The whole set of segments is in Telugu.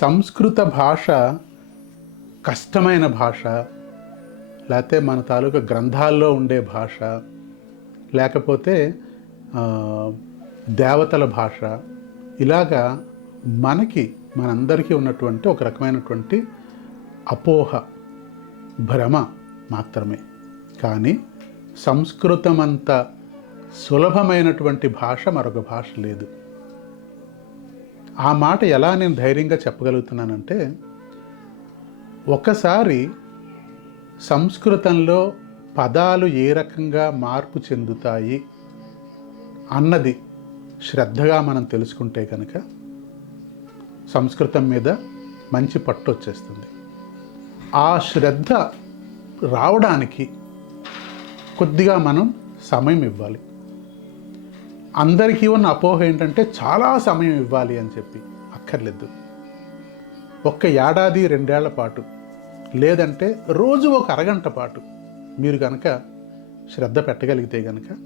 సంస్కృత భాష కష్టమైన భాష లేకపోతే మన తాలూకా గ్రంథాల్లో ఉండే భాష లేకపోతే దేవతల భాష ఇలాగా మనకి మనందరికీ ఉన్నటువంటి ఒక రకమైనటువంటి అపోహ భ్రమ మాత్రమే. కానీ సంస్కృతం అంత సులభమైనటువంటి భాష మరొక భాష లేదు. ఆ మాట ఎలా నేను ధైర్యంగా చెప్పగలుగుతున్నానంటే ఒకసారి సంస్కృతంలో పదాలు ఏ రకంగా మార్పు చెందుతాయి అన్నది శ్రద్ధగా మనం తెలుసుకుంటే కనుక సంస్కృతం మీద మంచి పట్టు వచ్చేస్తుంది. ఆ శ్రద్ధ రావడానికి కొద్దిగా మనం సమయం ఇవ్వాలి. అందరికీ ఉన్న అపోహ ఏంటంటే చాలా సమయం ఇవ్వాలి అని చెప్పి అక్కర్లేదు. ఒక్క ఏడాది రెండేళ్ళ పాటు లేదంటే రోజు ఒక అరగంట పాటు మీరు కనుక శ్రద్ధ పెట్టగలిగితే కనుక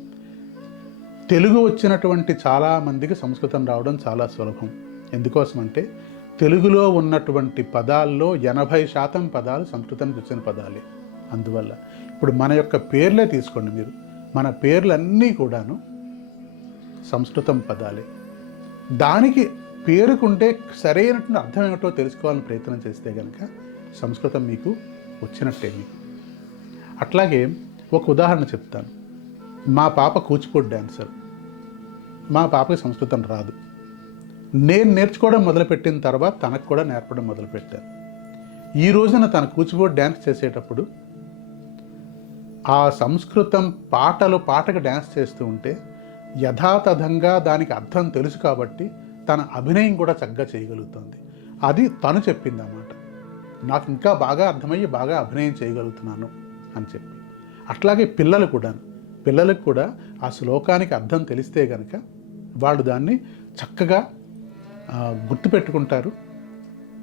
తెలుగు వచ్చినటువంటి చాలామందికి సంస్కృతం రావడం చాలా సులభం. ఎందుకోసమంటే తెలుగులో ఉన్నటువంటి పదాల్లో ఎనభై శాతం పదాలు సంస్కృతానికి వచ్చిన పదాలే. అందువల్ల ఇప్పుడు మన యొక్క పేర్లే తీసుకోండి మీరు. మన పేర్లన్నీ కూడాను సంస్కృతం పదాలే. దానికి పేరుకుంటే సరైనటువంటి అర్థం ఏమిటో తెలుసుకోవాలని ప్రయత్నం చేస్తే కనుక సంస్కృతం మీకు వచ్చినట్టే. మీకు అట్లాగే ఒక ఉదాహరణ చెప్తాను. మా పాప కూచిపూడి డ్యాన్సర్ మా పాపకి సంస్కృతం రాదు. నేను నేర్చుకోవడం మొదలుపెట్టిన తర్వాత తనకు కూడా నేర్పడం మొదలుపెట్టాను ఈ రోజున తన కూచిపూడి డ్యాన్స్ చేసేటప్పుడు ఆ సంస్కృతం పాటలు పాటకు డ్యాన్స్ చేస్తూ ఉంటే యథాతథంగా దానికి అర్థం తెలుసు కాబట్టి తన అభినయం కూడా చక్కగా చేయగలుగుతుంది. అది తను చెప్పింది అన్నమాట నాకు ఇంకా బాగా అర్థమయ్యి బాగా అభినయం చేయగలుగుతున్నాను అని చెప్పి. అట్లాగే పిల్లలు కూడా పిల్లలకు కూడా ఆ శ్లోకానికి అర్థం తెలిస్తే కనుక వాళ్ళు దాన్ని చక్కగా గుర్తుపెట్టుకుంటారు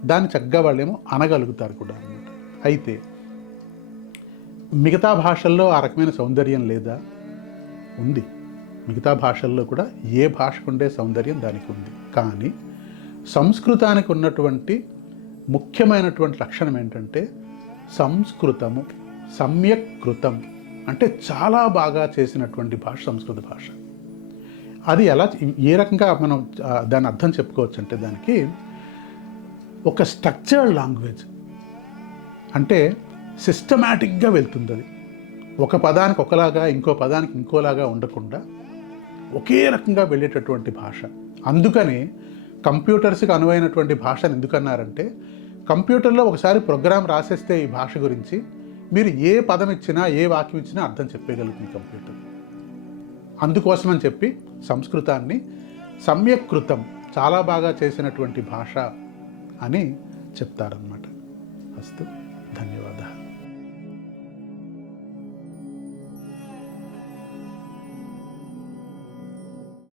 దాన్ని చక్కగా వాళ్ళేమో అనగలుగుతారు కూడా అనమాట అయితే మిగతా భాషల్లో ఆ రకమైన సౌందర్యం లేదా? ఉంది. మిగతా భాషల్లో కూడా ఏ భాషకు ఉండే సౌందర్యం దానికి ఉంది. కానీ సంస్కృతానికి ఉన్నటువంటి ముఖ్యమైనటువంటి లక్షణం ఏంటంటే సంస్కృతము సమ్యక్ కృతం అంటే చాలా బాగా చేసినటువంటి భాష సంస్కృత భాష. అది ఎలా ఏ రకంగా మనం దాని అర్థం చెప్పుకోవచ్చు అంటే దానికి ఒక స్ట్రక్చర్డ్ లాంగ్వేజ్. అంటే సిస్టమేటిక్గా వెళ్తుంది అది ఒక పదానికి ఒకలాగా ఇంకో పదానికి ఇంకోలాగా ఉండకుండా ఒకే రకంగా వెళ్ళేటటువంటి భాష. అందుకని కంప్యూటర్స్కి అనువైనటువంటి భాషను ఎందుకన్నారంటే కంప్యూటర్లో ఒకసారి ప్రోగ్రామ్ రాసేస్తే ఈ భాష గురించి మీరు ఏ పదం ఇచ్చినా ఏ వాక్యం ఇచ్చినా అర్థం చెప్పగలుగుతుంది కంప్యూటర్. అందుకోసమని చెప్పి సంస్కృతాన్ని సమ్యకృతం చాలా బాగా చేసినటువంటి భాష అని చెప్తారనమాట అస్తు ధన్యవాదాలు.